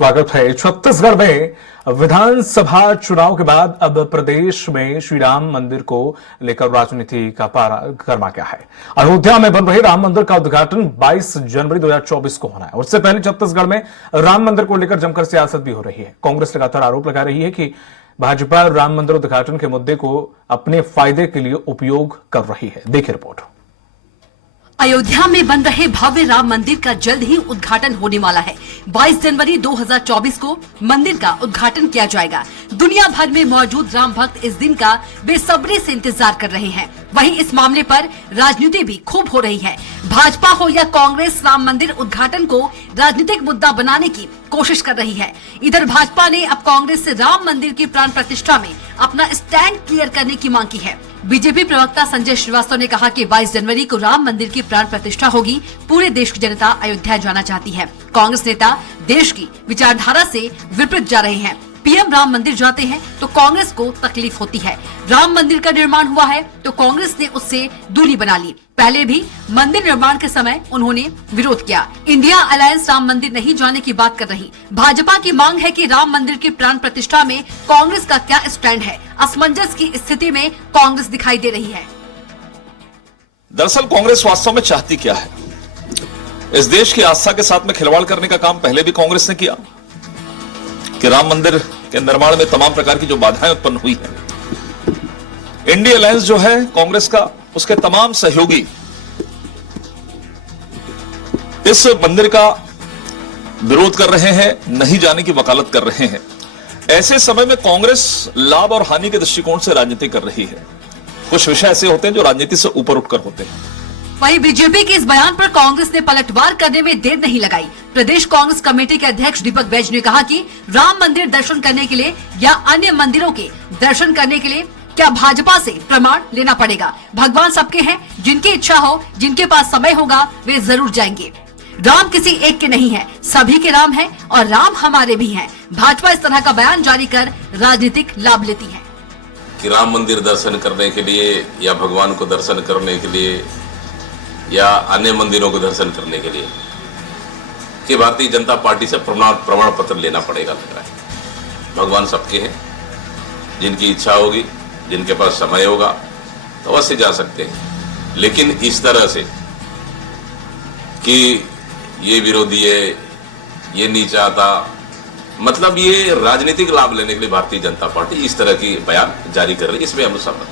स्वागत है। छत्तीसगढ़ में विधानसभा चुनाव के बाद अब प्रदेश में श्री राम मंदिर को लेकर राजनीति का पारा गर्मा गया है। अयोध्या में बन रहे राम मंदिर का उद्घाटन 22 जनवरी 2024 को होना है। उससे पहले छत्तीसगढ़ में राम मंदिर को लेकर जमकर सियासत भी हो रही है। कांग्रेस लगातार आरोप लगा रही है कि भाजपा राम मंदिर उद्घाटन के मुद्दे को अपने फायदे के लिए उपयोग कर रही है। देखिए रिपोर्ट। अयोध्या में बन रहे भव्य राम मंदिर का जल्द ही उद्घाटन होने वाला है। 22 जनवरी 2024 को मंदिर का उद्घाटन किया जाएगा। दुनिया भर में मौजूद राम भक्त इस दिन का बेसब्री से इंतजार कर रहे हैं। वहीं इस मामले पर राजनीति भी खूब हो रही है। भाजपा हो या कांग्रेस राम मंदिर उद्घाटन को राजनीतिक मुद्दा बनाने की कोशिश कर रही है। इधर भाजपा ने अब कांग्रेस से राम मंदिर की प्राण प्रतिष्ठा में अपना स्टैंड क्लियर करने की मांग की है। बीजेपी प्रवक्ता संजय श्रीवास्तव ने कहा कि 22 जनवरी को राम मंदिर की प्राण प्रतिष्ठा होगी। पूरे देश की जनता अयोध्या जाना चाहती है। कांग्रेस नेता देश की विचारधारा से विपरीत जा रहे हैं। पीएम राम मंदिर जाते हैं तो कांग्रेस को तकलीफ होती है। राम मंदिर का निर्माण हुआ है तो कांग्रेस ने उससे दूरी बना ली। पहले भी मंदिर निर्माण के समय उन्होंने विरोध किया। इंडिया अलायंस राम मंदिर नहीं जाने की बात कर रही। भाजपा की मांग है कि राम मंदिर की प्राण प्रतिष्ठा में कांग्रेस का क्या स्टैंड है। असमंजस की स्थिति में कांग्रेस दिखाई दे रही है। दरअसल कांग्रेस वास्तव में चाहती क्या है? इस देश की आस्था के साथ में खिलवाड़ करने का काम पहले भी कांग्रेस ने किया कि राम मंदिर के निर्माण में तमाम प्रकार की जो बाधाएं उत्पन्न हुई है। इंडिया अलायंस जो है कांग्रेस का, उसके तमाम सहयोगी इस मंदिर का विरोध कर रहे हैं, नहीं जाने की वकालत कर रहे हैं। ऐसे समय में कांग्रेस लाभ और हानि के दृष्टिकोण से राजनीति कर रही है। कुछ विषय ऐसे होते हैं जो राजनीति से ऊपर उठकर होते हैं। वहीं बीजेपी के इस बयान पर कांग्रेस ने पलटवार करने में देर नहीं लगाई। प्रदेश कांग्रेस कमेटी के अध्यक्ष दीपक बैज ने कहा कि राम मंदिर दर्शन करने के लिए या अन्य मंदिरों के दर्शन करने के लिए क्या भाजपा से प्रमाण लेना पड़ेगा? भगवान सबके हैं, जिनकी इच्छा हो, जिनके पास समय होगा, वे जरूर जाएंगे। राम किसी एक के नहीं है, सभी के राम है और राम हमारे भी हैं। भाजपा इस तरह का बयान जारी कर राजनीतिक लाभ लेती है कि राम मंदिर दर्शन करने के लिए या भगवान को दर्शन करने के लिए या अन्य मंदिरों को दर्शन करने के लिए कि भारतीय जनता पार्टी से प्रमाण पत्र लेना पड़ेगा। लग रहा है भगवान सबके हैं, जिनकी इच्छा होगी, जिनके पास समय होगा तो अवश्य जा सकते हैं। लेकिन इस तरह से कि ये विरोधी है, ये नहीं चाहता, मतलब ये राजनीतिक लाभ लेने के लिए भारतीय जनता पार्टी इस तरह की बयान जारी कर रही है। इसमें हम सहमत।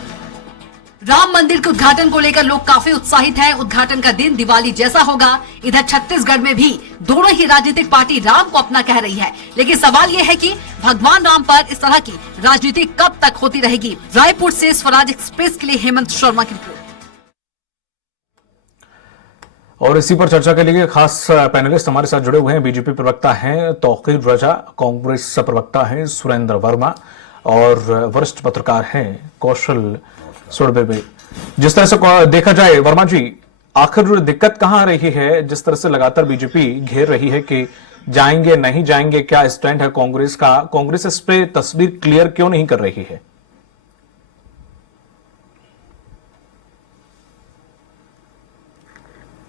राम मंदिर के उद्घाटन को लेकर लोग काफी उत्साहित हैं। उद्घाटन का दिन दिवाली जैसा होगा। इधर छत्तीसगढ़ में भी दोनों ही राजनीतिक पार्टी राम को अपना कह रही है। लेकिन सवाल यह है कि भगवान राम पर इस तरह की राजनीति कब तक होती रहेगी। रायपुर से स्वराज एक्सप्रेस के लिए हेमंत शर्मा की रिपोर्ट। और इसी पर चर्चा के लिए खास पैनलिस्ट हमारे साथ जुड़े हुए हैं। बीजेपी प्रवक्ता हैं तौकीर रजा, कांग्रेस प्रवक्ता हैं सुरेंद्र वर्मा और वरिष्ठ पत्रकार हैं कौशल सुरबे। जिस तरह से देखा जाए वर्मा जी, आखिर दिक्कत कहां आ रही है? जिस तरह से लगातार बीजेपी घेर रही है कि जाएंगे नहीं जाएंगे, क्या स्टैंड है कांग्रेस का? कांग्रेस इस पे तस्वीर क्लियर क्यों नहीं कर रही है?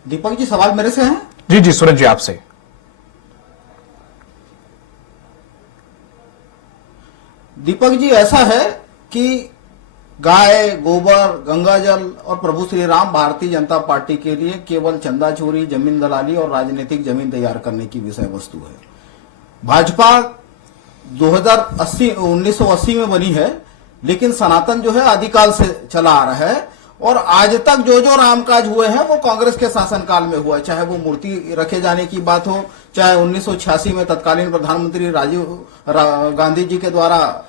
दीपक जी, सवाल मेरे से है? जी जी सुरेंद्र जी, आपसे। दीपक जी, ऐसा है कि गाय, गोबर, गंगाजल और प्रभु श्री राम भारतीय जनता पार्टी के लिए केवल चंदा चोरी, जमीन दलाली और राजनीतिक जमीन तैयार करने की विषय वस्तु है। भाजपा 1980 में बनी है, लेकिन सनातन जो है आदिकाल से चला आ रहा है और आज तक जो जो रामकाज हुए हैं वो कांग्रेस के शासनकाल में हुआ है। चाहे वो मूर्ति रखे जाने की बात हो, चाहे 1986 में तत्कालीन प्रधानमंत्री राजीव गांधी जी के द्वारा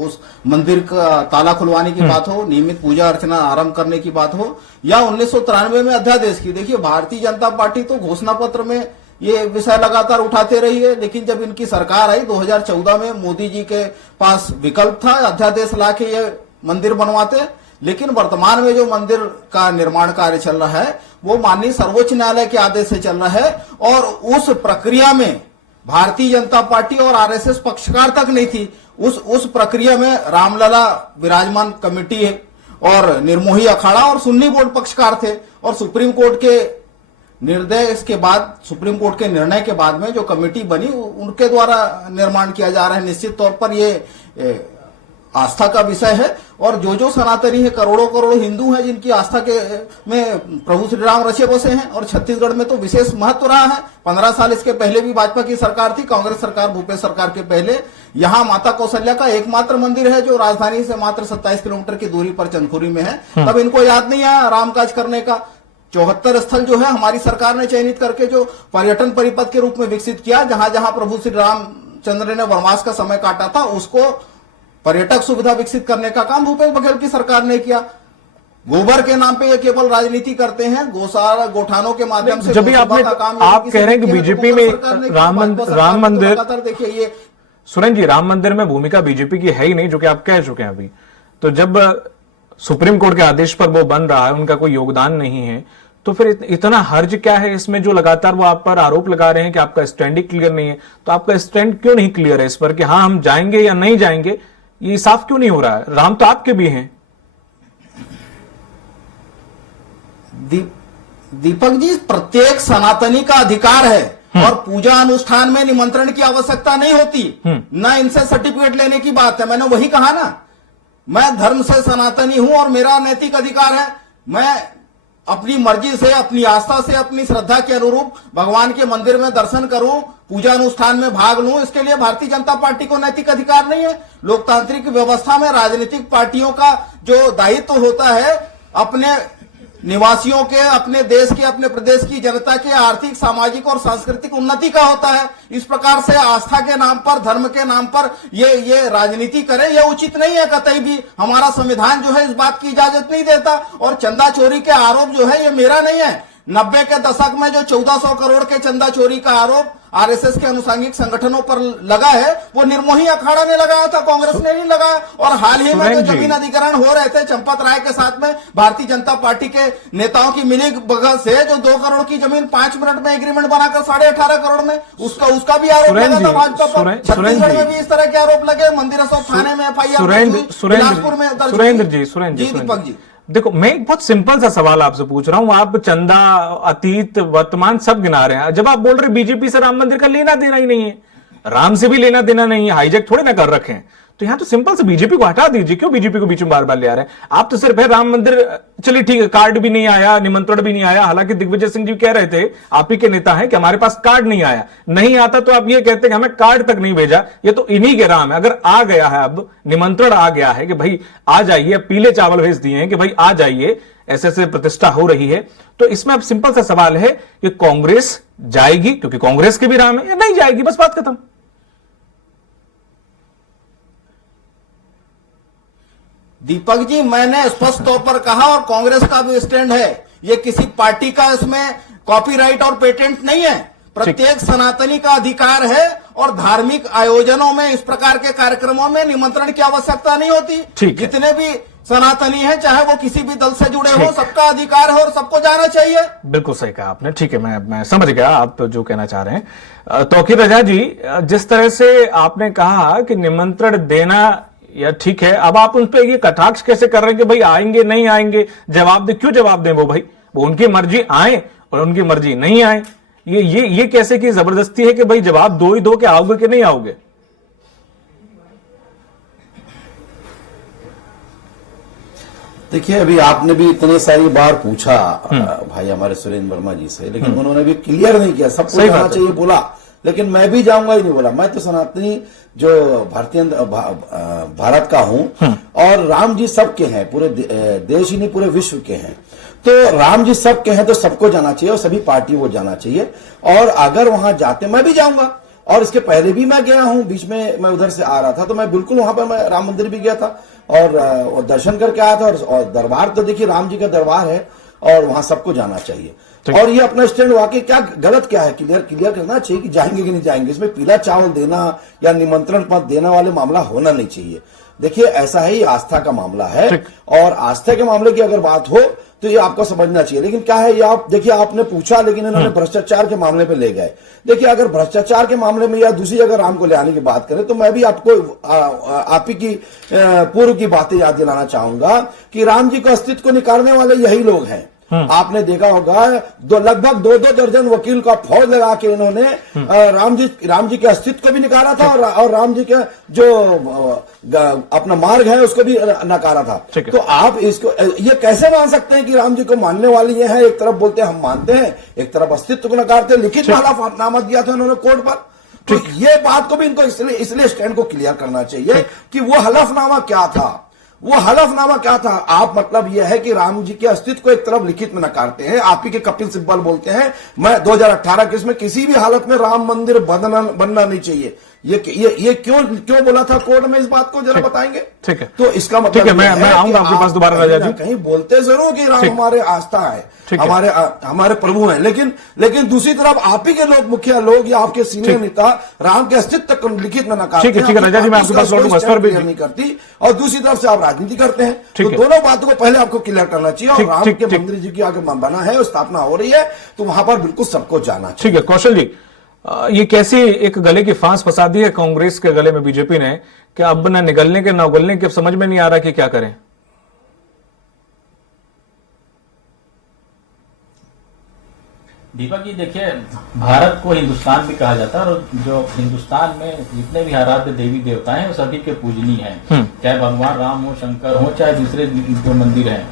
उस मंदिर का ताला खुलवाने की बात हो, नियमित पूजा अर्चना आरंभ करने की बात हो, या 1993 में अध्यादेश की। देखिए, भारतीय जनता पार्टी तो घोषणा पत्र में ये विषय लगातार उठाते रही है, लेकिन जब इनकी सरकार आई 2014 में, मोदी जी के पास विकल्प था अध्यादेश ला के ये मंदिर बनवाते। लेकिन वर्तमान में जो मंदिर का निर्माण कार्य चल रहा है वो माननीय सर्वोच्च न्यायालय के आदेश से चल रहा है और उस प्रक्रिया में भारतीय जनता पार्टी और आरएसएस पक्षकार तक नहीं थी। उस प्रक्रिया में रामलला विराजमान कमेटी है और निर्मोही अखाड़ा और सुन्नी बोर्ड पक्षकार थे और सुप्रीम कोर्ट के निर्णय इसके बाद सुप्रीम कोर्ट के निर्णय के बाद में जो कमेटी बनी उनके द्वारा निर्माण किया जा रहा है। निश्चित तौर पर ये आस्था का विषय है और जो सनातनी है, करोड़ों करोड़ों हिंदू हैं जिनकी आस्था के में प्रभु श्री राम रचे बसे हैं और छत्तीसगढ़ में तो विशेष महत्व रहा है। 15 साल इसके पहले भी भाजपा की सरकार थी, कांग्रेस सरकार, भूपेश सरकार के पहले यहाँ माता कौशल्या का एकमात्र मंदिर है जो राजधानी से मात्र 27 किलोमीटर की दूरी पर चंदखुरी में है। तब इनको याद नहीं आया रामकाज करने का। 74 स्थल जो है हमारी सरकार ने चयनित करके जो पर्यटन परिपथ के रूप में विकसित किया, जहां जहां प्रभु श्री रामचंद्र ने वनवास का समय काटा था उसको पर्यटक सुविधा विकसित करने का काम भूपेश बघेल की सरकार ने किया। गोबर के नाम पे ये केवल राजनीति करते हैं, गौशाला गोठानों के माध्यम से जब भी आप कह रहे हैं कि बीजेपी में राम मंदिर, देखिए ये सुरेंद्र जी, राम मंदिर में भूमिका बीजेपी की है ही नहीं, जो कि आप कह चुके हैं अभी। तो जब सुप्रीम कोर्ट के आदेश पर वो बन रहा है, उनका कोई योगदान नहीं है, तो फिर इतना हर्ज क्या है इसमें जो लगातार वो आप पर आरोप लगा रहे हैं कि आपका स्टैंड ही क्लियर नहीं है? तो आपका स्टैंड क्यों नहीं क्लियर है इस पर कि हाँ हम जाएंगे या नहीं जाएंगे? ये साफ क्यों नहीं हो रहा है? राम तो आपके भी हैं। दीपक जी, प्रत्येक सनातनी का अधिकार है और पूजा अनुष्ठान में निमंत्रण की आवश्यकता नहीं होती, ना इनसे सर्टिफिकेट लेने की बात है। मैंने वही कहा ना, मैं धर्म से सनातनी हूं और मेरा नैतिक अधिकार है, मैं अपनी मर्जी से, अपनी आस्था से, अपनी श्रद्धा के अनुरूप भगवान के मंदिर में दर्शन करूं, पूजा अनुष्ठान में भाग लूं। इसके लिए भारतीय जनता पार्टी को नैतिक अधिकार नहीं है। लोकतांत्रिक व्यवस्था में राजनीतिक पार्टियों का जो दायित्व होता है अपने निवासियों के, अपने देश के, अपने प्रदेश की जनता के आर्थिक, सामाजिक और सांस्कृतिक उन्नति का होता है। इस प्रकार से आस्था के नाम पर, धर्म के नाम पर ये राजनीति करें, ये उचित नहीं है कतई भी। हमारा संविधान जो है इस बात की इजाजत नहीं देता। और चंदा चोरी के आरोप जो है ये मेरा नहीं है। 90 के दशक में जो 1400 करोड़ के चंदा चोरी का आरोप आरएसएस के अनुसांगिक संगठनों पर लगा है, वो निर्मोही अखाड़ा ने लगाया था, कांग्रेस ने नहीं लगाया। और हाल ही में जो जमीन अधिग्रहण हो रहे थे चंपत राय के साथ में भारतीय जनता पार्टी के नेताओं की मिली भगत से जो 2 करोड़ की जमीन 5 मिनट में एग्रीमेंट बनाकर 18.5 करोड़ में उसका भी आरोप लगा था भाजपा पर। छत्तीसगढ़ में भी इस तरह के आरोप लगे। मंदिर अशोक थाने में FIR बिलासपुर में दर्ज। सुरेंद्र जी, दीपक जी, देखो मैं एक बहुत सिंपल सा सवाल आपसे पूछ रहा हूं। आप चंदा, अतीत, वर्तमान सब गिना रहे हैं। जब आप बोल रहे बीजेपी से राम मंदिर का लेना देना ही नहीं है, राम से भी लेना देना नहीं है, हाईजैक थोड़े ना कर रखे हैं, तो यहां तो सिंपल से बीजेपी को हटा दीजिए। क्यों बीजेपी को बीच में बार बार ले आ रहे हैं? आप तो सिर्फ है राम मंदिर, चलिए ठीक है, कार्ड भी नहीं आया, निमंत्रण भी नहीं आया। हालांकि दिग्विजय सिंह जी कह रहे थे, आप ही के नेता हैं, कि हमारे पास कार्ड नहीं आया। नहीं आता तो आप ये कहते कि हमें कार्ड तक नहीं भेजा। ये तो इन्हीं के राम है। अगर आ गया है, अब निमंत्रण आ गया है कि भाई आ जाइए, पीले चावल भेज दिए हैं कि भाई आ जाइए, ऐसे ऐसे प्रतिष्ठा हो रही है, तो इसमें अब सिंपल सा सवाल है कि कांग्रेस जाएगी क्योंकि कांग्रेस के भी राम है, या नहीं जाएगी? बस बात खत्म। दीपक जी, मैंने स्पष्ट तौर पर कहा और कांग्रेस का भी स्टैंड है, ये किसी पार्टी का इसमें कॉपीराइट और पेटेंट नहीं है। प्रत्येक सनातनी का अधिकार है और धार्मिक आयोजनों में, इस प्रकार के कार्यक्रमों में निमंत्रण की आवश्यकता नहीं होती। जितने भी सनातनी हैं, चाहे वो किसी भी दल से जुड़े हो, सबका अधिकार है और सबको जाना चाहिए। बिल्कुल सही कहा आपने। ठीक है, मैं समझ गया आप जो कहना चाह रहे हैं। तौकीर रजा जी, जिस तरह से आपने कहा कि निमंत्रण देना या ठीक है, अब आप उन पर ये कटाक्ष कैसे कर रहे हैं कि भाई आएंगे नहीं आएंगे? जवाब दे, क्यों जवाब दें वो? भाई वो उनकी मर्जी आए और उनकी मर्जी नहीं आए। ये कैसे की जबरदस्ती है कि भाई जवाब दो ही दो कि आओगे कि नहीं आओगे? देखिए, अभी आपने भी इतने सारी बार पूछा भाई हमारे सुरेंद्र वर्मा जी से, लेकिन उन्होंने भी क्लियर नहीं किया। सबको जाना चाहिए बोला, लेकिन मैं भी जाऊंगा ही नहीं बोला। मैं तो सनातनी जो भारत का हूं और राम जी सबके हैं, पूरे देश ही नहीं पूरे विश्व के हैं। तो राम जी सबके हैं तो सबको जाना चाहिए और सभी पार्टी को जाना चाहिए। और अगर वहां जाते, मैं भी जाऊंगा। और इसके पहले भी मैं गया हूं, बीच में मैं उधर से आ रहा था तो मैं बिल्कुल वहां पर मैं राम मंदिर भी गया था और दर्शन करके आया था। और दरबार तो देखिए राम जी का दरबार है और वहां सबको जाना चाहिए। और ये अपना स्टैंड वाकई क्या गलत क्या है, क्लियर करना चाहिए कि जाएंगे कि नहीं जाएंगे। इसमें पीला चावल देना या निमंत्रण पत्र देना वाले मामला होना नहीं चाहिए। देखिए, ऐसा है, ये आस्था का मामला है और आस्था के मामले की अगर बात हो तो ये आपको समझना चाहिए। लेकिन क्या है, ये आप देखिए, आपने पूछा लेकिन इन्होंने भ्रष्टाचार के मामले पे ले गए। देखिए, अगर भ्रष्टाचार के मामले में या दूसरी जगह राम को ले आने की बात करें तो मैं भी आपको आप ही की पूर्व की बातें याद दिलाना चाहूंगा कि राम जी के अस्तित्व को निकालने वाले यही लोग हैं। आपने देखा होगा लगभग 2-2 दर्जन वकील का फौज लगा के इन्होंने राम जी के अस्तित्व को भी नकारा था और राम जी के जो अपना मार्ग है उसको भी नकारा था। तो आप इसको ये कैसे मान सकते हैं कि राम जी को मानने वाली ये है? एक तरफ बोलते हैं हम मानते हैं, एक तरफ अस्तित्व को नकारते हैं। लिखित हलफनामा दिया था उन्होंने कोर्ट पर। तो ये बात को भी इनको इसलिए स्टैंड को क्लियर करना चाहिए कि वो हलफनामा क्या था, वो हलफनामा क्या था। आप मतलब यह है कि राम जी के अस्तित्व को एक तरफ लिखित में नकारते हैं। आप ही के कपिल सिब्बल बोलते हैं मैं 2018 के इसमें किसी भी हालत में राम मंदिर बनना नहीं चाहिए। ये क्यों बोला था कोर्ट में? इस बात को जरा बताएंगे? ठीक है, तो इसका मतलब ठीक है, मैं आऊंगा आपके पास दोबारा राजा जी। कहीं बोलते जरूर कि राम हमारे आस्था है, हमारे प्रभु हैं, लेकिन दूसरी तरफ आप ही के लोग, मुखिया लोग या आपके सीनियर नेता राम के अस्तित्व को लिखित में नकारते हैं। ठीक है राजा जी, मैं आपके पास नहीं करती और दूसरी तरफ से आप राजनीति करते हैं। तो दोनों बातों को पहले आपको क्लियर करना चाहिए। और राम के मंदिर जी की आगे बना है, स्थापना हो रही है, तो वहां पर बिल्कुल सबको जाना चाहिए। ठीक है कौशल जी, ये कैसी एक गले की फांस फंसा दी है कांग्रेस के गले में बीजेपी ने कि अब न निगलने के न उगलने के, अब समझ में नहीं आ रहा कि क्या करें। दीपक जी देखिए, भारत को हिंदुस्तान भी कहा जाता है और जो हिंदुस्तान में जितने भी आराध्य देवी देवता हैं वो सभी के पूजनीय हैं, चाहे भगवान राम हो, शंकर हो, चाहे दूसरे जो मंदिर हैं।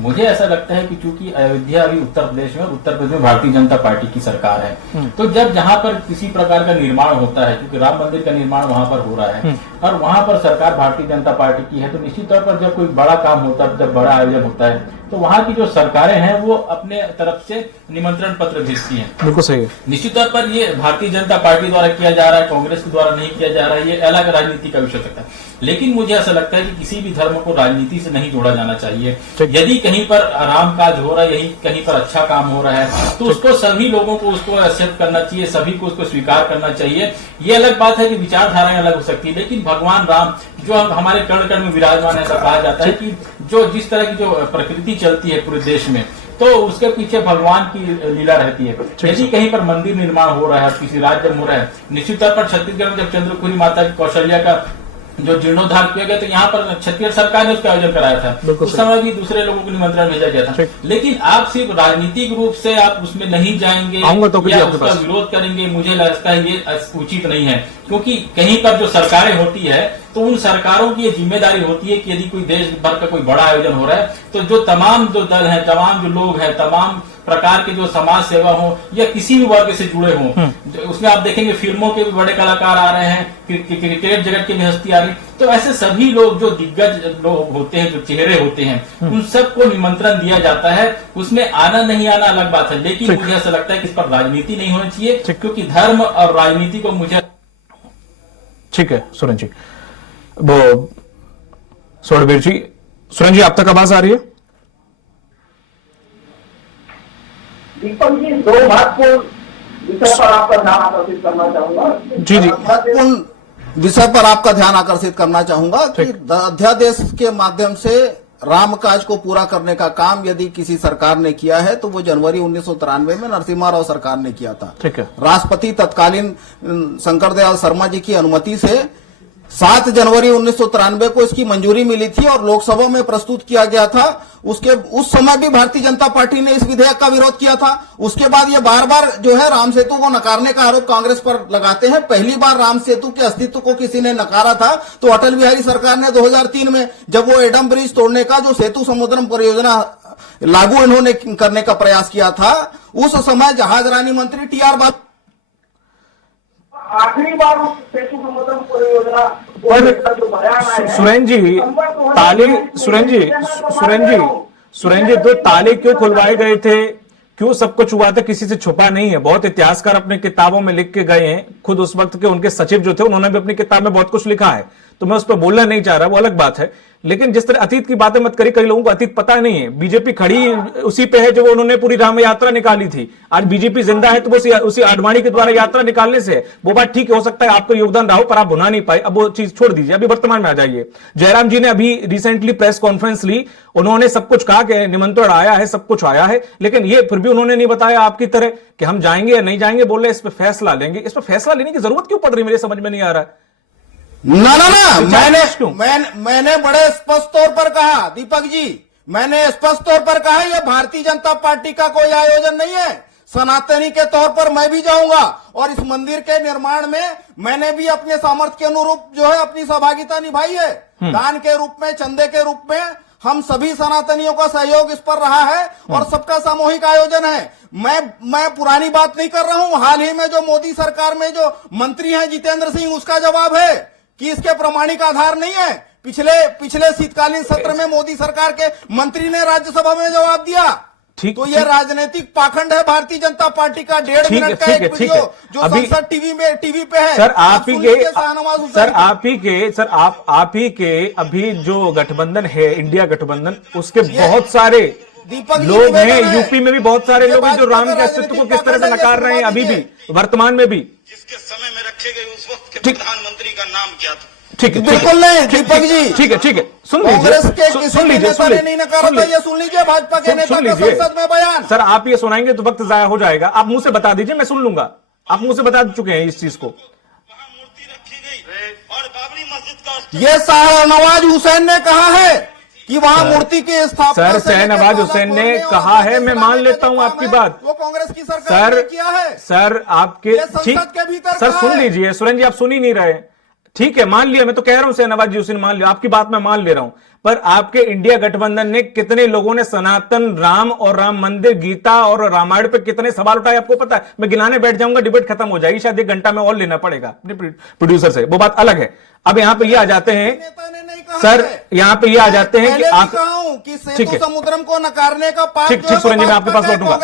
मुझे ऐसा लगता है कि चूंकि अयोध्या अभी उत्तर प्रदेश में, और उत्तर प्रदेश में भारतीय जनता पार्टी की सरकार है, तो जब जहां पर किसी प्रकार का निर्माण होता है, क्योंकि राम मंदिर का निर्माण वहां पर हो रहा है और वहां पर सरकार भारतीय जनता पार्टी की है, तो निश्चित तौर पर जब कोई बड़ा काम होता है, जब बड़ा आयोजन होता है, तो वहां की जो सरकारें हैं वो अपने तरफ से निमंत्रण पत्र भेजती हैं। बिल्कुल सही है। निश्चित तौर पर ये भारतीय जनता पार्टी द्वारा किया जा रहा है, कांग्रेस के द्वारा नहीं किया जा रहा है, ये अलग राजनीति का विषय सकता है। लेकिन मुझे ऐसा लगता है कि किसी भी धर्म को राजनीति से नहीं जोड़ा जाना चाहिए। यदि कहीं पर राम काज हो रहा है, यही कहीं पर अच्छा काम हो रहा है, तो उसको सभी लोगों को उसको एक्सेप्ट करना चाहिए, सभी को उसको स्वीकार करना चाहिए। ये अलग बात है कि विचारधाराएं अलग हो सकती है, लेकिन भगवान राम जो हमारे कण कण में विराजमान है, ऐसा कहा जाता है कि जो जिस तरह की जो प्रकृति चलती है पूरे देश में, तो उसके पीछे भगवान की लीला रहती है। यदि कहीं पर मंदिर निर्माण हो रहा है, किसी राज्य में हो रहा है, निश्चित तौर पर छत्तीसगढ़ में जब चंद्रपुरी माता की कौशल्या का जो जीर्णोद्धार किया गया, तो यहाँ पर छत्तीसगढ़ सरकार ने उसका आयोजन कराया था। उस समय भी दूसरे लोगों को निमंत्रण भेजा गया था। लेकिन आप सिर्फ राजनीतिक रूप से आप उसमें नहीं जाएंगे या उसका विरोध करेंगे, मुझे लगता है ये उचित नहीं है। क्योंकि कहीं पर जो सरकारें होती है, तो उन सरकारों की ये जिम्मेदारी होती है कि यदि कोई देश भर का कोई बड़ा आयोजन हो रहा है, तो जो तमाम जो दल है, तमाम जो लोग हैं, तमाम प्रकार के जो समाज सेवा हो या किसी भी वर्ग से जुड़े हों, उसमें आप देखेंगे फिल्मों के भी बड़े कलाकार आ रहे हैं, क्रिकेट जगत की भी हस्ती आ रही, तो ऐसे सभी लोग जो दिग्गज लोग होते हैं, जो चेहरे होते हैं, उन सबको निमंत्रण दिया जाता है। उसमें आना नहीं आना अलग बात है, लेकिन मुझे ऐसा लगता है कि इस पर राजनीति नहीं होनी चाहिए, क्योंकि धर्म और राजनीति को मुझे। ठीक है सुरेन जी, वो सोडवीर जी, सुरेन जी आप तक आवाज आ रही है? दीपक जी, दो महत्वपूर्ण विषय पर आपका ध्यान आकर्षित करना चाहूंगा। जी जी, महत्वपूर्ण विषय पर आपका ध्यान आकर्षित करना चाहूंगा कि अध्यादेश के माध्यम से राम काज को पूरा करने का काम यदि किसी सरकार ने किया है तो वो जनवरी 1993 में नरसिम्हा राव सरकार ने किया था। ठीक है। राष्ट्रपति तत्कालीन शंकर दयाल शर्मा जी की अनुमति से 7 जनवरी 1993 को इसकी मंजूरी मिली थी और लोकसभा में प्रस्तुत किया गया था। उस समय भी भारतीय जनता पार्टी ने इस विधेयक का विरोध किया था। उसके बाद ये बार बार जो है राम सेतु को नकारने का आरोप कांग्रेस पर लगाते हैं। पहली बार राम सेतु के अस्तित्व को किसी ने नकारा था तो अटल बिहारी सरकार ने 2003 में, जब वो एडम ब्रिज तोड़ने का जो सेतु समुद्रम परियोजना लागू इन्होंने करने का प्रयास किया था, उस समय जहाजरानी मंत्री टी.आर. बालू आखिरी बार उस सेतु समुद्रम परियोजना सुरेन जी तो ताले क्यों खुलवाए गए थे, क्यों सब कुछ हुआ था, किसी से छुपा नहीं है। बहुत इतिहासकार अपने किताबों में लिख के गए हैं, खुद उस वक्त के उनके सचिव जो थे उन्होंने भी अपनी किताब में बहुत कुछ लिखा है, तो मैं उस पर बोलना नहीं चाह रहा, वो अलग बात है। लेकिन जिस तरह अतीत की बातें मत करिए, कई लोगों को अतीत पता नहीं है। बीजेपी खड़ी उसी पे है जो उन्होंने पूरी राम यात्रा निकाली थी। आज बीजेपी जिंदा है तो वो उसी आडवाणी के द्वारा यात्रा निकालने से है। वो बात ठीक हो सकता है आपको योगदान रहा हो, पर आप भुना नहीं पाए। अब वो चीज छोड़ दीजिए, अभी वर्तमान में आ जाइए। जयराम जी ने अभी रिसेंटली प्रेस कॉन्फ्रेंस ली, उन्होंने सब कुछ कहा कि निमंत्रण आया है, सब कुछ आया है, लेकिन ये फिर भी उन्होंने नहीं बताया आपकी तरह कि हम जाएंगे या नहीं जाएंगे। बोल रहे इस पर फैसला लेंगे। इस पर फैसला लेने की जरूरत क्यों पड़ रही है, मेरे समझ में नहीं आ रहा है। ना मैंने बड़े स्पष्ट तौर पर कहा, दीपक जी मैंने स्पष्ट तौर पर कहा है, यह भारतीय जनता पार्टी का कोई आयोजन नहीं है। सनातनी के तौर पर मैं भी जाऊंगा और इस मंदिर के निर्माण में मैंने भी अपने सामर्थ्य के अनुरूप जो है अपनी सहभागिता निभाई है। दान के रूप में, चंदे के रूप में हम सभी सनातनियों का सहयोग इस पर रहा है और सबका सामूहिक आयोजन है। मैं पुरानी बात नहीं कर रहा हूं। हाल ही में जो मोदी सरकार में जो मंत्री हैं जितेंद्र सिंह, उसका जवाब है कि इसके प्रमाणिक आधार नहीं है। पिछले शीतकालीन सत्र में मोदी सरकार के मंत्री ने राज्यसभा में जवाब दिया। तो ये राजनीतिक पाखंड है भारतीय जनता पार्टी का। 1.5 मिनट का एक वीडियो जो संसद टीवी पे है। सर आप ही के अभी जो गठबंधन है, इंडिया गठबंधन, उसके बहुत सारे लोग हैं। यूपी में भी बहुत सारे लोग हैं जो राम के अस्तित्व को किस तरह से नकार रहे हैं अभी भी, वर्तमान में भी। जिसके समय में रखे गए उस वक्त के प्रधानमंत्री का नाम क्या था? ठीक है, बिल्कुल नहीं दीपक जी। ठीक है, सुन कांग्रेस के लीजिए, किसी सुन लीजिए, नेता ने नहीं नकारा था, ये सुन लीजिए भाजपा के नेता का संसद में बयान। सर आप ये सुनाएंगे तो वक्त जाया हो जाएगा। आप मुंह से बता दीजिए, मैं सुन लूंगा। आप मुंह से बता चुके हैं इस चीज को। वहां मूर्ति रखी गई और बाबरी मस्जिद का ये शाहनवाज हुसैन ने कहा है कि वहां मूर्ति की स्थापना। सर शाहनवाज हुसैन ने कहा है, मैं मान लेता हूं आपकी बात। वो कांग्रेस की सरकार ने किया है। सर आपके संसद के भीतर सर सुन लीजिए, सुरेंद्र जी आप सुन ही नहीं रहे। ठीक है, मान लिया, मैं तो कह रहा हूं शाहनवाज जी हुसैन मान लिया, आपकी बात मैं मान ले रहा हूं। पर आपके इंडिया गठबंधन ने कितने लोगों ने सनातन राम और राम मंदिर, गीता और रामायण पे कितने सवाल उठाए आपको पता है? मैं गिनाने बैठ जाऊंगा, डिबेट खत्म हो जाएगी, शायद 1 घंटा में और लेना पड़ेगा अपने प्रोड्यूसर से, वो बात अलग है। अब यहाँ पे ये आ जाते हैं सर, यहाँ पे ये आ जाते हैं कि आप ठीक है समुद्रम को नकारने का पाठ। ठीक सुरेंद्र जी, मैं आपके पास लौटूंगा।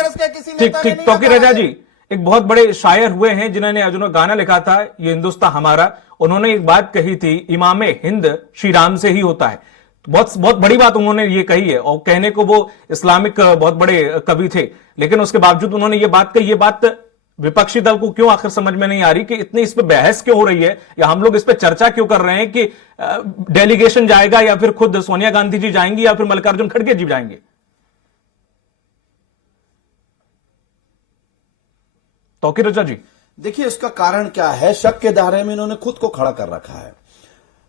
ठीक तौकीर रजा जी एक बहुत बड़े शायर हुए हैं जिन्होंने गाना लिखा था ये हिंदुस्तान हमारा। उन्होंने एक बात कही थी, इमामे हिंद श्री राम से ही होता है। बहुत बहुत बड़ी बात उन्होंने ये कही है, और कहने को वो इस्लामिक बहुत बड़े कवि थे, लेकिन उसके बावजूद उन्होंने ये बात कही। ये बात विपक्षी दल को क्यों आखिर समझ में नहीं आ रही कि इतनी इस पे बहस क्यों हो रही है, या हम लोग इस पे चर्चा क्यों कर रहे हैं कि डेलीगेशन जाएगा या फिर खुद सोनिया गांधी जी जाएंगी या फिर मल्लिकार्जुन खड़गे जी जाएंगे? तौकीर रजा जी देखिए इसका कारण क्या है? शक के दायरे में इन्होंने खुद को खड़ा कर रखा है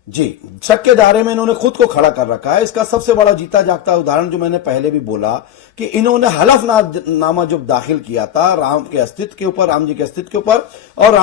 जी, शक के दायरे में इन्होंने खुद को खड़ा कर रखा है। इसका सबसे बड़ा जीता जागता उदाहरण जो मैंने पहले भी बोला कि इन्होंने हलफनामा जो दाखिल किया था राम के अस्तित्व के ऊपर, राम जी के अस्तित्व के ऊपर और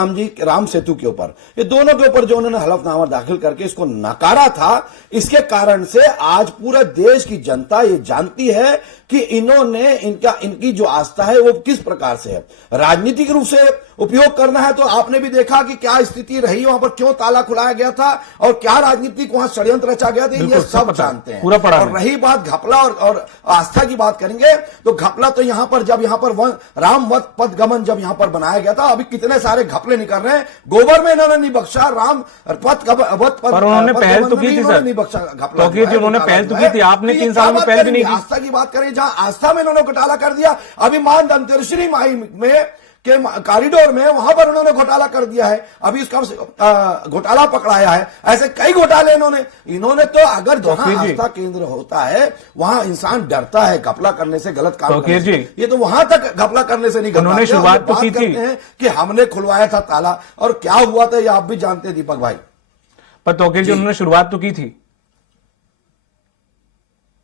राम सेतु के ऊपर, ये दोनों के ऊपर जो उन्होंने हलफनामा दाखिल करके इसको नकारा था, इसके कारण से आज पूरा देश की जनता ये जानती है कि इन्होंने इनकी जो आस्था है वो किस प्रकार से है। राजनीतिक रूप से उपयोग करना है तो आपने भी देखा कि क्या स्थिति रही, वहां पर क्यों ताला खुलाया गया था और क्या राजनीतिक वहां षड्यंत्र रचा गया था, ये सब जानते हैं। और रही बात घपला और आस्था की बात करेंगे तो घपला तो यहां पर जब यहां पर राम वत पथ गमन जब यहां पर बनाया गया था, अभी कितने सारे घपले निकल रहे हैं। गोबर में इन्होंने नहीं बख्शा, राम पथ उन्होंने पहल तो की थी सर, नहीं बख्शा घपला, उन्होंने पहल तो की थी, आपने 3 साल में पहल भी नहीं की। आस्था की बात करें, जहां आस्था में इन्होंने घोटाला कर दिया, अभी मान धनतेरसरी माई में के कॉरिडोर में वहां पर उन्होंने घोटाला कर दिया है, अभी उसका घोटाला पकड़ाया है। ऐसे कई घोटाले इन्होंने तो अगर जहां आस्था केंद्र होता है वहां इंसान डरता है घपला करने से, गलत काम करने से। ये तो वहां तक घपला करने से नहीं करते। उन्होंने शुरुआत तो की थी कि हमने खुलवाया था ताला, और क्या हुआ था ये आप भी जानते हैं दीपक भाई। पर तौकीर जी उन्होंने शुरुआत तो की थी,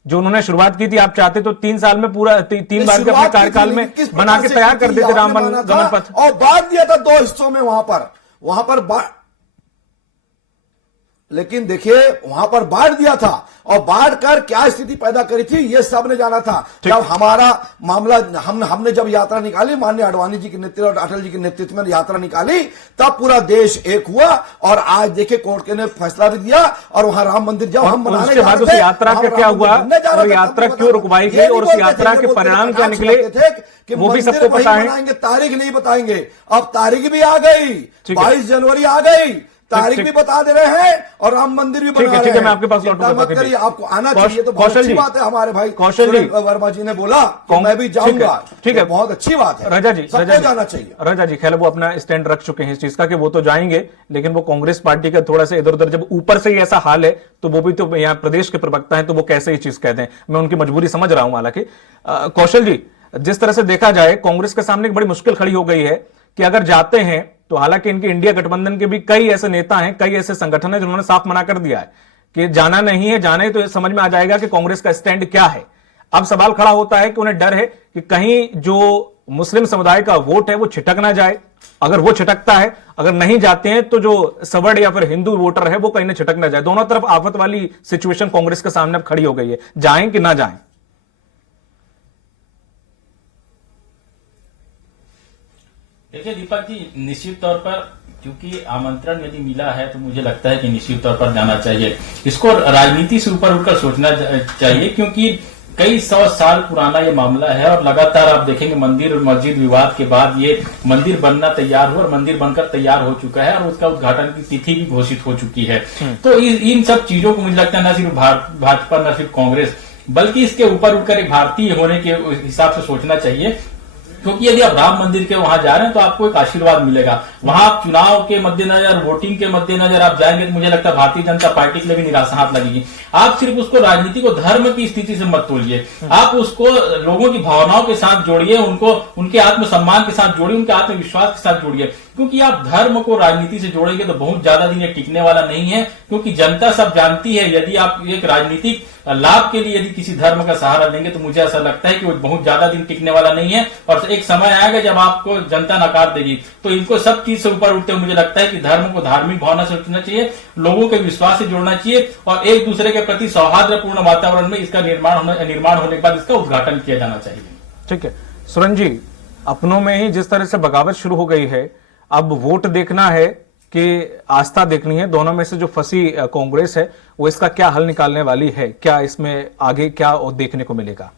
जो उन्होंने शुरुआत की थी। आप चाहते तो 3 साल में पूरा 3 बार के अपने कार्यकाल में बना के तैयार कर देते राम गमन पथ, और बांट दिया था 2 हिस्सों में वहां पर लेकिन देखिए वहां पर बांट दिया था, और बांट कर क्या स्थिति पैदा करी थी ये सब ने जाना था। जब हमारा मामला हमने जब यात्रा निकाली, माननीय आडवाणी जी के नेतृत्व और अटल जी के नेतृत्व में यात्रा निकाली, तब पूरा देश एक हुआ, और आज देखिए कोर्ट ने फैसला भी दिया और वहां राम मंदिर जब हम बनाने जा रहे थे, उस यात्रा का क्या हुआ और यात्रा क्यों रुकवाई गई और उस यात्रा के परिणाम क्या निकले कि वो भी सबको पता है। तारीख नहीं बताएंगे, अब तारीख भी आ गई, 22 जनवरी आ गई, तारीख भी बता दे रहे हैं और राम मंदिर भी बना रहे हैं। मैं आपके पास मत करिए, आपको आना चाहिए। तो बहुत अच्छी बात है, हमारे भाई कौशल वर्मा जी ने बोला कि मैं भी जाऊंगा, ठीक है, बहुत अच्छी बात है। रजा जी सबको जाना चाहिए। रजा जी खैर वो अपना स्टैंड रख चुके हैं इस चीज का कि वो तो जाएंगे, लेकिन वो कांग्रेस पार्टी का थोड़ा सा इधर उधर, जब ऊपर से ही ऐसा हाल है तो वो भी तो यहाँ प्रदेश के प्रवक्ता है तो वो कैसे ये चीज कहते हैं, मैं उनकी मजबूरी समझ रहा हूं। हालांकि कौशल जी जिस तरह से देखा जाए कांग्रेस के सामने एक बड़ी मुश्किल खड़ी हो गई है कि अगर जाते हैं तो, हालांकि इनके इंडिया गठबंधन के भी कई ऐसे नेता हैं, कई ऐसे संगठन हैं जिन्होंने साफ मना कर दिया है कि जाना नहीं है, जाने तो समझ में आ जाएगा कि कांग्रेस का स्टैंड क्या है। अब सवाल खड़ा होता है कि उन्हें डर है कि कहीं जो मुस्लिम समुदाय का वोट है वो छिटक ना जाए। अगर वो छिटकता है, अगर नहीं जाते हैं तो जो सवर्ण या फिर हिंदू वोटर है वो कहीं ना छिटक ना जाए। दोनों तरफ आफत वाली सिचुएशन कांग्रेस के सामने अब खड़ी हो गई है, जाएं कि ना जाएं। देखिए दीपक जी, निश्चित तौर पर क्योंकि आमंत्रण यदि मिला है तो मुझे लगता है कि निश्चित तौर पर जाना चाहिए। इसको राजनीति से ऊपर उठकर सोचना चाहिए, क्योंकि कई 100 साल पुराना ये मामला है और लगातार आप देखेंगे मंदिर और मस्जिद विवाद के बाद ये मंदिर बनना तैयार हुआ और मंदिर बनकर तैयार हो चुका है और उसका उद्घाटन की तिथि भी घोषित हो चुकी है। तो इन सब चीजों को मुझे लगता है न सिर्फ भाजपा न सिर्फ कांग्रेस बल्कि इसके ऊपर उठकर एक भारतीय होने के हिसाब से सोचना चाहिए, क्योंकि यदि आप राम मंदिर के वहां जा रहे हैं तो आपको एक आशीर्वाद मिलेगा। वहां आप चुनाव के मद्देनजर, वोटिंग के मद्देनजर आप जाएंगे तो मुझे लगता है भारतीय जनता पार्टी के लिए भी निराशा हाथ लगेगी। आप सिर्फ उसको राजनीति को धर्म की स्थिति से मत तोलिए, आप उसको लोगों की भावनाओं के साथ जोड़िए, उनको उनके आत्मसम्मान के साथ जोड़िए, उनके आत्मविश्वास के साथ जोड़िए, क्योंकि आप धर्म को राजनीति से जोड़ेंगे तो बहुत ज्यादा दिन ये टिकने वाला नहीं है। क्योंकि जनता सब जानती है, यदि आप एक राजनीतिक लाभ के लिए यदि किसी धर्म का सहारा लेंगे तो मुझे ऐसा लगता है कि वो बहुत ज्यादा दिन टिकने वाला नहीं है और एक समय आएगा जब आपको जनता नकार देगी। तो इनको सब चीज से ऊपर उठते हुए मुझे लगता है कि धर्म को धार्मिक भावना से सोचना चाहिए, लोगों के विश्वास से जोड़ना चाहिए और एक दूसरे के प्रति सौहार्दपूर्ण वातावरण में इसका निर्माण होने के बाद इसका उद्घाटन किया जाना चाहिए। ठीक है सुरेंद्र जी, अपनों में ही जिस तरह से बगावत शुरू हो गई है, अब वोट देखना है कि आस्था देखनी है। दोनों में से जो फंसी कांग्रेस है वो इसका क्या हल निकालने वाली है, क्या इसमें आगे क्या देखने को मिलेगा?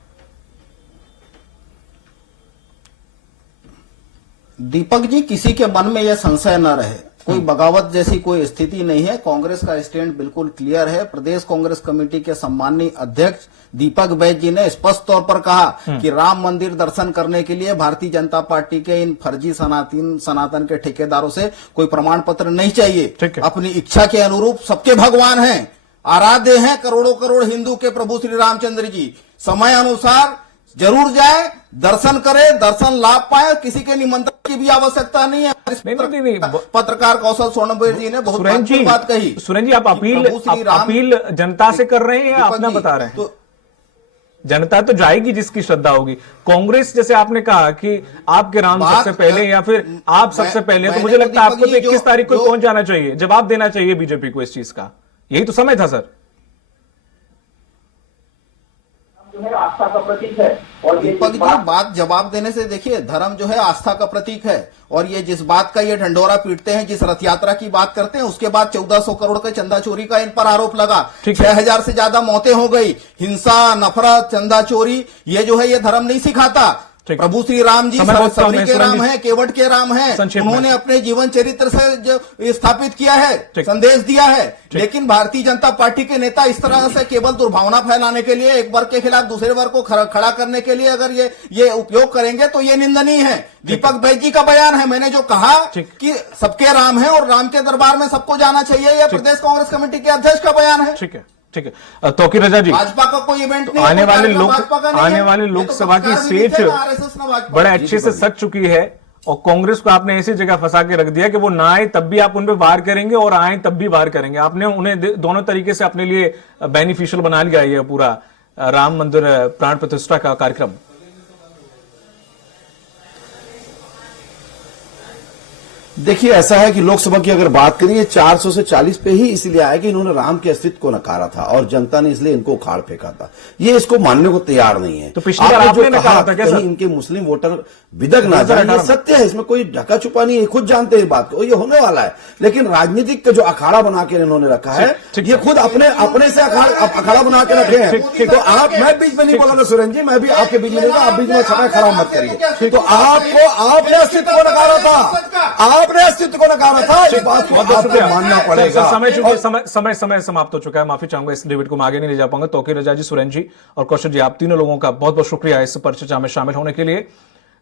दीपक जी, किसी के मन में यह संशय न रहे, कोई बगावत जैसी कोई स्थिति नहीं है। कांग्रेस का स्टैंड बिल्कुल क्लियर है। प्रदेश कांग्रेस कमेटी के सम्माननीय अध्यक्ष दीपक बैज जी ने स्पष्ट तौर पर कहा कि राम मंदिर दर्शन करने के लिए भारतीय जनता पार्टी के इन फर्जी सनातन के ठेकेदारों से कोई प्रमाण पत्र नहीं चाहिए। अपनी इच्छा के अनुरूप सबके भगवान हैं, आराध्य हैं करोड़ों करोड़ हिंदू के प्रभु श्री रामचंद्र जी। समय अनुसार जरूर जाए, दर्शन करे, दर्शन लाभ पाए, किसी के निमंत्रण की भी आवश्यकता नहीं है। नहीं। पत्रकार कौशल स्वर्णबेर जी ने बहुत बात कही। सुरेंद्र जी, आप अपील जनता से कर रहे हैं या अपना बता रहे हैं? तो जनता तो जाएगी जिसकी श्रद्धा होगी। कांग्रेस जैसे आपने कहा कि आपके राम सबसे पहले या फिर आप सबसे पहले, तो मुझे लगता है आपको तो 21 तारीख को पहुंच जाना चाहिए, जवाब देना चाहिए बीजेपी को इस चीज का। यही तो समय था सर। जो है आस्था का प्रतीक है और दीपक जी, बात जवाब देने से देखिए, धर्म जो है आस्था का प्रतीक है और ये जिस बात का ये ढंडोरा पीटते हैं, जिस रथ यात्रा की बात करते हैं, उसके बाद 1400 करोड़ के चंदा चोरी का इन पर आरोप लगा। 6000 से ज्यादा मौतें हो गई। हिंसा, नफरत, चंदा चोरी, ये जो है ये धर्म नहीं सिखाता। प्रभु श्री राम जी सबरी के राम हैं, केवट के राम हैं। उन्होंने अपने जीवन चरित्र से जो स्थापित किया है, संदेश दिया है। लेकिन भारतीय जनता पार्टी के नेता इस तरह से केवल दुर्भावना फैलाने के लिए, एक वर्ग के खिलाफ दूसरे वर्ग को खड़ा करने के लिए अगर ये उपयोग करेंगे तो ये निंदनीय है। दीपक बैज जी का बयान है, मैंने जो कहा कि सबके राम है और राम के दरबार में सबको जाना चाहिए, यह प्रदेश कांग्रेस कमेटी के अध्यक्ष का बयान है। ठीक है तौकीर रजा जी, भाजपा का कोई इवेंट नहीं, आने वाले लोकसभा की सीट बड़े अच्छे से सज चुकी है और कांग्रेस को आपने ऐसी जगह फंसा के रख दिया कि वो ना आए तब भी आप उन पे वार करेंगे और आए तब भी वार करेंगे। आपने उन्हें दोनों तरीके से अपने लिए बेनिफिशियल बना लिया ये पूरा राम मंदिर प्राण प्रतिष्ठा का कार्यक्रम। देखिए, ऐसा है कि लोकसभा की अगर बात करें 400 से 40 पे ही इसलिए आया कि इन्होंने राम के अस्तित्व को नकारा था और जनता ने इसलिए इनको उखाड़ फेंका था। ये इसको मानने को तैयार नहीं है। तो पिछली बार आपने जो कहा था कहीं इनके मुस्लिम वोटर बिदक ना जाए, ये सत्य है, इसमें कोई ढका छुपा नहीं है, खुद जानते हैं बात को, ये होने वाला है। लेकिन राजनीतिक का जो अखाड़ा बना के इन्होंने रखा है, ये खुद अपने से अखाड़ा बना के रखे हैं। तो आप, मैं बीच में नहीं बोलूंगा सुरेंद्र जी, मैं भी आपके बीच में, आप बीच में समय खराब मत करिए। तो आपने अस्तित्व को नकारा था, आपने अस्तित्व को नकारा था, इस बात को आपको मानना पड़ेगा। समय समाप्त हो चुका है, माफी चाहूंगा, इस डिबेट को मैं आगे नहीं ले जा पाऊंगा। तौकीर रजा जी, सुरेंद्र जी और कौशल जी, आप तीनों लोगों का बहुत बहुत शुक्रिया इस परिचर्चा में शामिल होने के लिए।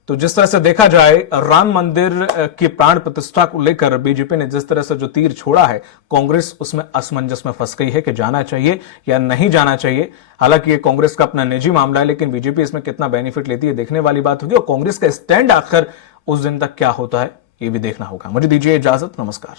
तो जिस तरह से देखा जाए, राम मंदिर की प्राण प्रतिष्ठा को लेकर बीजेपी ने जिस तरह से जो तीर छोड़ा है, कांग्रेस उसमें असमंजस में फंस गई है कि जाना चाहिए या नहीं जाना चाहिए। हालांकि ये कांग्रेस का अपना निजी मामला है, लेकिन बीजेपी इसमें कितना बेनिफिट लेती है देखने वाली बात होगी और कांग्रेस का स्टैंड आखिर उस दिन तक क्या होता है ये भी देखना होगा। मुझे दीजिए इजाजत, नमस्कार।